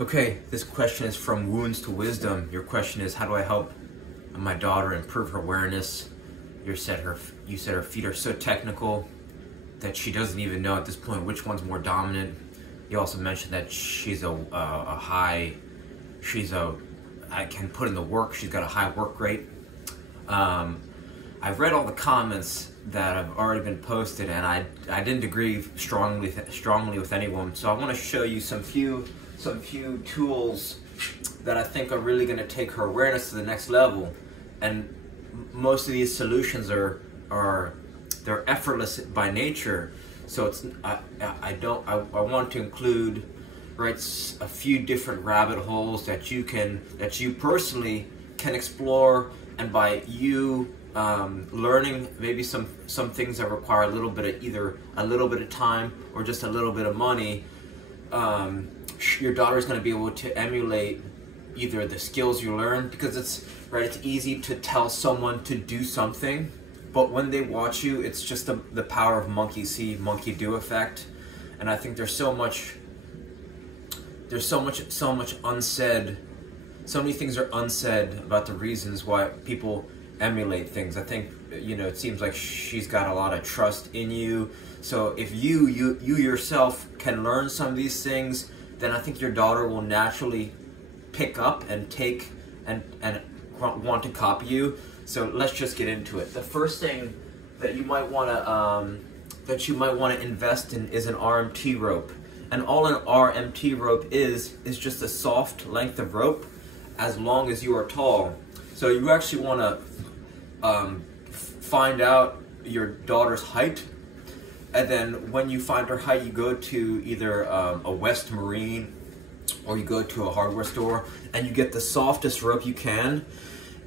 Okay, this question is from Wounds to Wisdom. Your question is, how do I help my daughter improve her awareness? You said her feet are so technical that she doesn't even know at this point which one's more dominant. You also mentioned that she's I can put in the work. She's got a high work rate. I've read all the comments that have already been posted, and I didn't agree strongly with anyone. So I want to show you some few tools that I think are really going to take her awareness to the next level. And most of these solutions they're effortless by nature. So it's I want to include a few different rabbit holes that you personally can explore, and by you learning maybe some things that require a little bit of time or just a little bit of money, your daughter is going to be able to emulate either the skills you learn, because it's easy to tell someone to do something, but when they watch you, it's just the power of monkey see, monkey do effect. And I think there's so much unsaid. So many things are unsaid about the reasons why people emulate things. I think, it seems like she's got a lot of trust in you. So if you yourself can learn some of these things, then I think your daughter will naturally pick up and take and want to copy you. So let's just get into it. The first thing that you might want to invest in is an RMT rope. And all an RMT rope is just a soft length of rope as long as you are tall. So you actually want to find out your daughter's height, and then when you find her height, you go to either a West Marine or you go to a hardware store and you get the softest rope you can,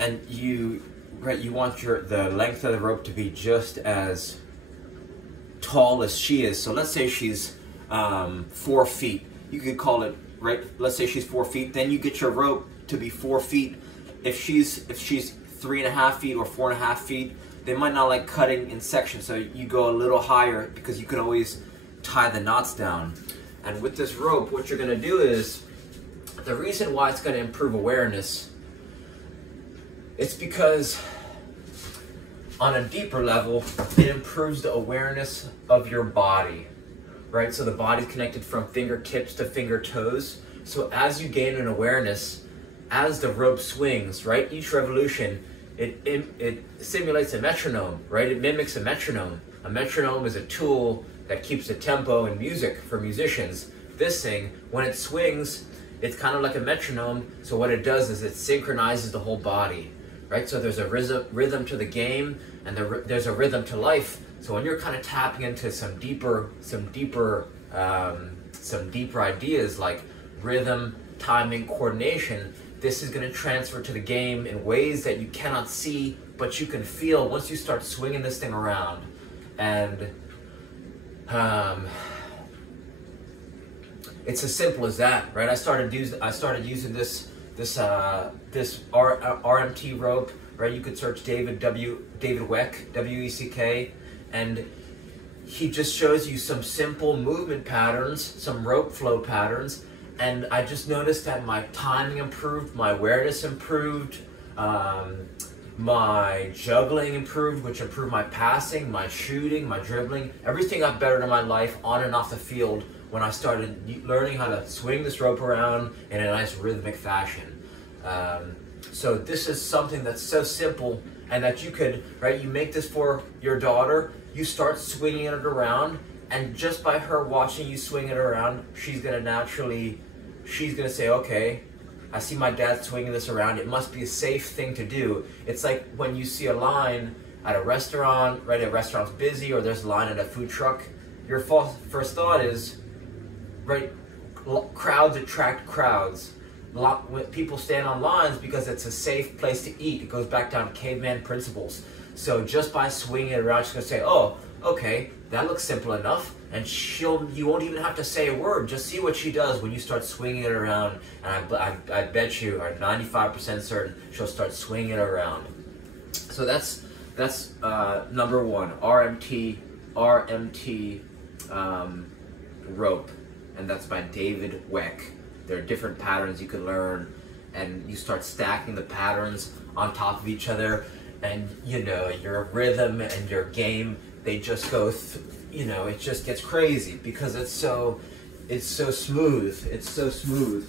and you want the length of the rope to be just as tall as she is. So let's say she's 4 feet. You could call it, let's say she's 4 feet, then you get your rope to be 4 feet. If she's 3.5 feet or 4.5 feet, they might not like cutting in sections, so you go a little higher because you can always tie the knots down. And with this rope, what you're going to do is, the reason why it's going to improve awareness, it's because on a deeper level, it improves the awareness of your body, right? So the body's connected from fingertips to finger toes. So as you gain an awareness, as the rope swings, each revolution, it simulates a metronome, It mimics a metronome. A metronome is a tool that keeps the tempo in music for musicians. This thing, when it swings, it's kind of like a metronome. So what it does is it synchronizes the whole body, So there's a rhythm to the game, and there's a rhythm to life. So when you're kind of tapping into some deeper ideas like rhythm, timing, coordination, this is going to transfer to the game in ways that you cannot see, but you can feel once you start swinging this thing around. And it's as simple as that, I started using this RMT rope, You could search David Weck, W-E-C-K, and he just shows you some simple movement patterns, some rope flow patterns. And I just noticed that my timing improved, my awareness improved, my juggling improved, which improved my passing, my shooting, my dribbling. Everything got better in my life on and off the field when I started learning how to swing this rope around in a nice rhythmic fashion. So this is something that's so simple, and that you could, you make this for your daughter, you start swinging it around, and just by her watching you swing it around, she's going to say, okay, I see my dad swinging this around. It must be a safe thing to do. It's like when you see a line at a restaurant, A restaurant's busy, or there's a line at a food truck. Your first thought is, crowds attract crowds. People stand on lines because it's a safe place to eat. It goes back down to caveman principles. So just by swinging it around, she's going to say, oh, okay, that looks simple enough. And you won't even have to say a word. Just see what she does when you start swinging it around. And I bet you are 95% certain she'll start swinging it around. So that's number one, RMT rope, and that's by David Weck. There are different patterns you can learn, and you start stacking the patterns on top of each other, and you know, your rhythm and your game, they just go, it just gets crazy because it's so smooth. It's so smooth,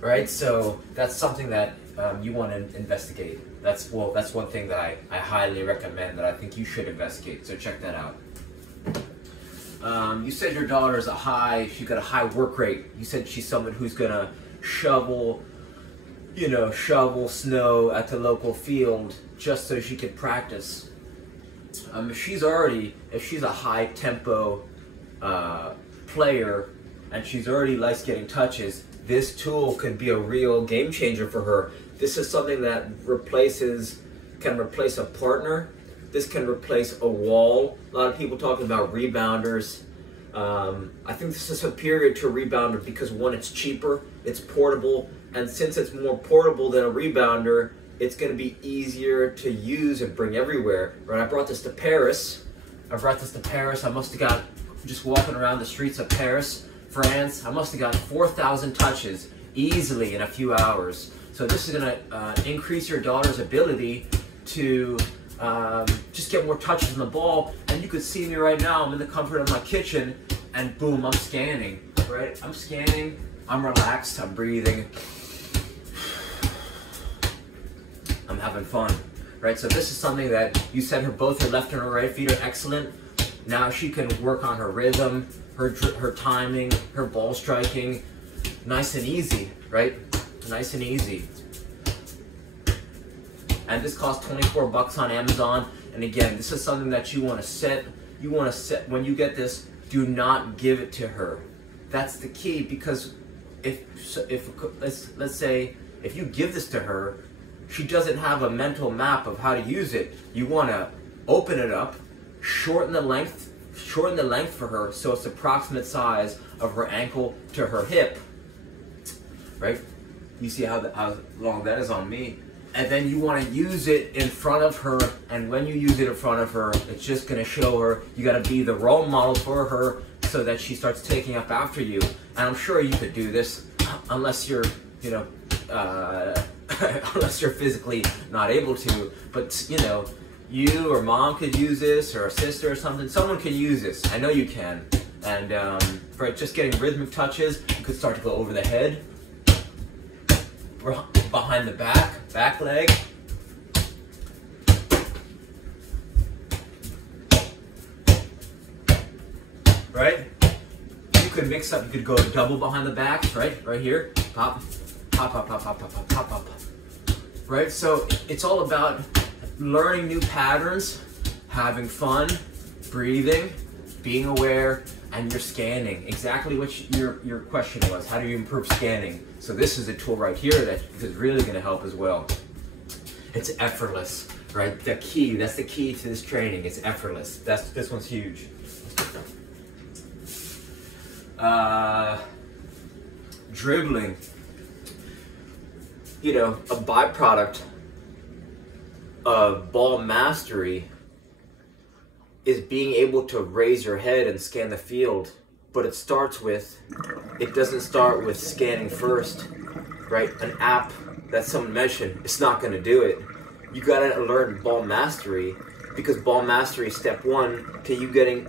right? So that's something that you want to investigate. That's one thing that I highly recommend, that I think you should investigate. So check that out. You said your daughter is she's got a high work rate. You said she's someone who's gonna shovel snow at the local field just so she can practice. If she's a high tempo player and she's already likes getting touches, this tool could be a real game changer for her. This is something that can replace a partner. This can replace a wall. A lot of people talking about rebounders. I think this is superior to a rebounder because, one, it's cheaper, it's portable, and since it's more portable than a rebounder, it's going to be easier to use and bring everywhere. Right? I brought this to Paris. I must have got, just walking around the streets of Paris, France, I must have got 4,000 touches easily in a few hours. So this is going to increase your daughter's ability to just get more touches on the ball. And you could see me right now. I'm in the comfort of my kitchen, and boom, I'm scanning. Right? I'm scanning. I'm relaxed. I'm breathing. I'm having fun. Right? So this is something that you said both her left and her right feet are excellent. Now she can work on her rhythm, her timing, her ball striking. Nice and easy, right? Nice and easy. And this costs $24 on Amazon. And again, this is something that you want to set. You want to set, when you get this, do not give it to her. That's the key, because let's say if you give this to her, she doesn't have a mental map of how to use it. You want to open it up, shorten the length for her so it's the approximate size of her ankle to her hip. Right? You see how long that is on me. And then you want to use it in front of her, and when you use it in front of her, it's just going to show her, you got to be the role model for her so that she starts taking up after you. And I'm sure you could do this, unless you're, unless you're physically not able to. But, you or mom could use this, or a sister or something. Someone can use this. I know you can. And for just getting rhythmic touches, you could start to go over the head, behind the back leg, right? You could mix up, you could go double behind the backs, right? Right here, pop, pop, pop, pop, pop, pop, pop, pop, pop, right? So it's all about learning new patterns, having fun, breathing, being aware, and you're scanning. Exactly what your question was. How do you improve scanning? So this is a tool right here that is really going to help as well. It's effortless, right? That's the key to this training. It's effortless. This one's huge. Dribbling. A byproduct of ball mastery is being able to raise your head and scan the field. But it doesn't start with scanning first, right? An app that someone mentioned, it's not going to do it. You got to learn ball mastery, because ball mastery, step one, to you getting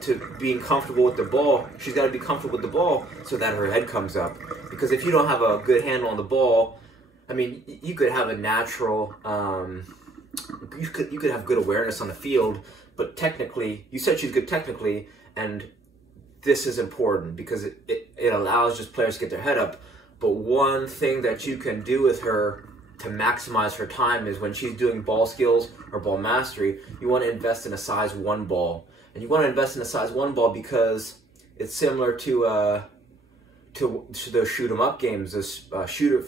to being comfortable with the ball, she's got to be comfortable with the ball so that her head comes up. Because if you don't have a good handle on the ball, I mean, you could have a natural, you could have good awareness on the field, but technically, you said she's good technically, and this is important because it allows just players to get their head up. But one thing that you can do with her to maximize her time is when she's doing ball skills or ball mastery, you want to invest in a size 1 ball. And you want to invest in a size 1 ball because it's similar to those shoot 'em up games, those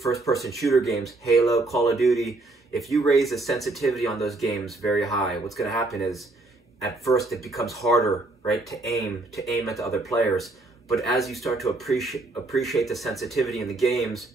first-person shooter games, Halo, Call of Duty. If you raise the sensitivity on those games very high, what's going to happen is, at first it becomes harder, right, to aim at the other players. But as you start to appreciate the sensitivity in the games,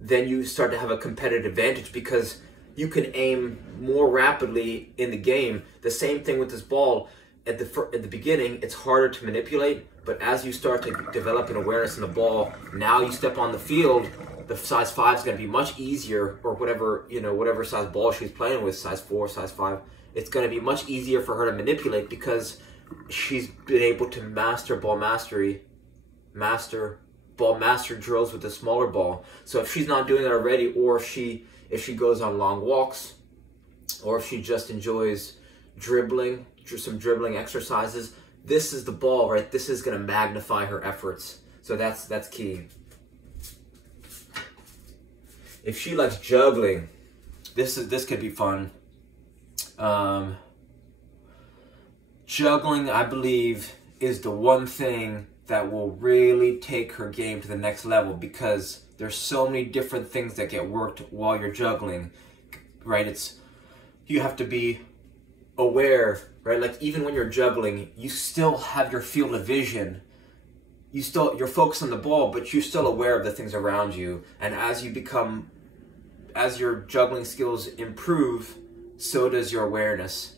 then you start to have a competitive advantage because you can aim more rapidly in the game. The same thing with this ball. at the beginning, it's harder to manipulate, but as you start to develop an awareness in the ball, now you step on the field, the size 5 is going to be much easier, or whatever, whatever size ball she's playing with, size 4, size 5, it's going to be much easier for her to manipulate because she's been able to master ball mastery drills with the smaller ball. So if she's not doing it already, or if she goes on long walks, or if she just enjoys dribbling, some dribbling exercises, this is the ball, right? This is going to magnify her efforts. So that's key. If she likes juggling, this could be fun. Juggling, I believe, is the one thing that will really take her game to the next level, because there's so many different things that get worked while you're juggling, right? You have to be aware, right? Like, even when you're juggling, you still have your field of vision. You're focused on the ball, but you're still aware of the things around you. And as your juggling skills improve, so does your awareness.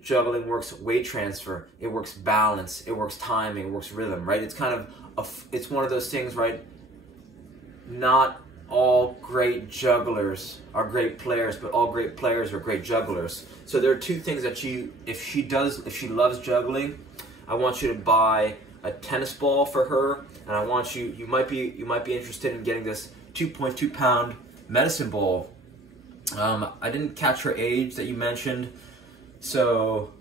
Juggling works weight transfer, it works balance, it works timing, it works rhythm, right? It's kind of it's one of those things, right? Not all great jugglers are great players, but all great players are great jugglers. So there are two things that if she loves juggling, I want you to buy a tennis ball for her, and I want you might be interested in getting this 2.2 pound medicine ball. I didn't catch her age that you mentioned. So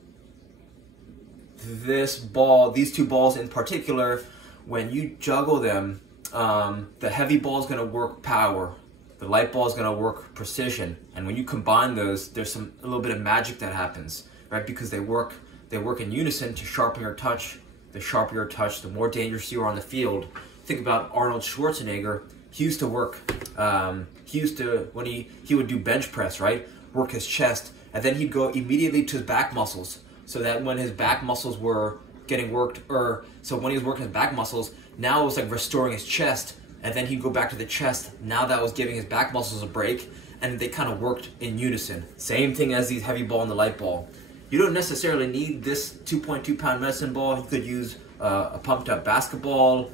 these two balls in particular, when you juggle them, the heavy ball is going to work power, the light ball is going to work precision, and when you combine those, there's a little bit of magic that happens, right? Because they work in unison to sharpen your touch. The sharper your touch, the more dangerous you are on the field. Think about Arnold Schwarzenegger. He used to work. When he would do bench press, right? Work his chest. And then he'd go immediately to his back muscles, so that when his back muscles were getting worked, so when he was working his back muscles, now it was like restoring his chest, and then he'd go back to the chest. Now that was giving his back muscles a break, and they kind of worked in unison. Same thing as these heavy ball and the light ball. You don't necessarily need this 2.2 pound medicine ball. You could use a pumped up basketball.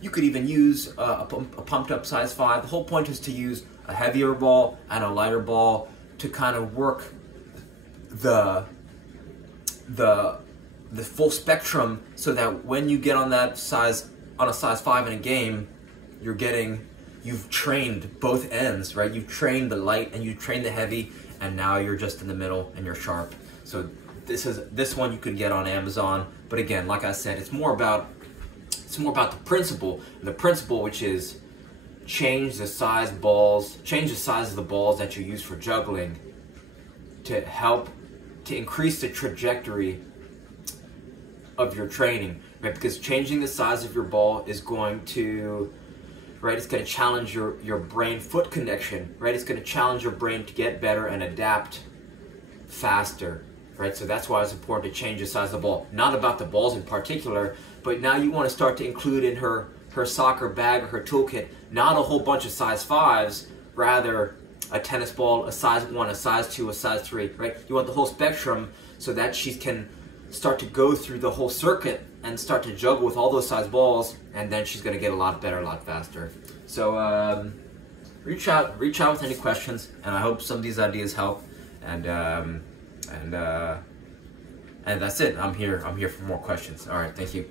You could even use a pumped up size 5. The whole point is to use a heavier ball and a lighter ball to kind of work the full spectrum, so that when you get on a size 5 in a game, you've trained both ends, right? You've trained the light and you've trained the heavy, and now you're just in the middle and you're sharp. So this one you could get on Amazon, but again, like I said, it's more about the principle, which is change the size of the balls that you use for juggling to help to increase the trajectory of your training, right? Because changing the size of your ball is going to, right, it's going to challenge your brain-foot connection, right? It's going to challenge your brain to get better and adapt faster, right? So that's why it's important to change the size of the ball. Not about the balls in particular, but now you want to start to include in her soccer bag or her toolkit, not a whole bunch of size 5s, rather a tennis ball, a size 1, a size 2, a size 3, right? You want the whole spectrum, so that she can start to go through the whole circuit and start to juggle with all those size balls, and then she's going to get a lot better, a lot faster. So reach out with any questions, and I hope some of these ideas help. And that's it. I'm here for more questions. All right, thank you.